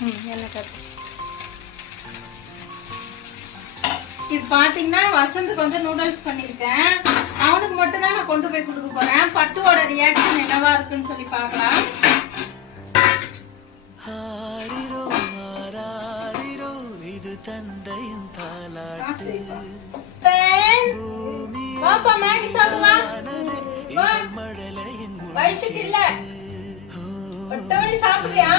என்ன கட்டு இது பாத்தீங்கன்னா வசந்துக்கு வந்து நூடுல்ஸ் பண்ணிருக்கேன். அவனுக்கு மட்டும் தான் நான் கொண்டு போய் கொடுக்க போறேன். பட்டுவோட ரியாக்ஷன் என்னவா இருக்குன்னு சொல்லி பார்க்கலாம். இது தந்தையின் தாலாட்டு. பாப்பா மேகி சாப்பிடுவா. வயசுக்கு இல்ல. பட்டோடி சாப்பிடுறியா?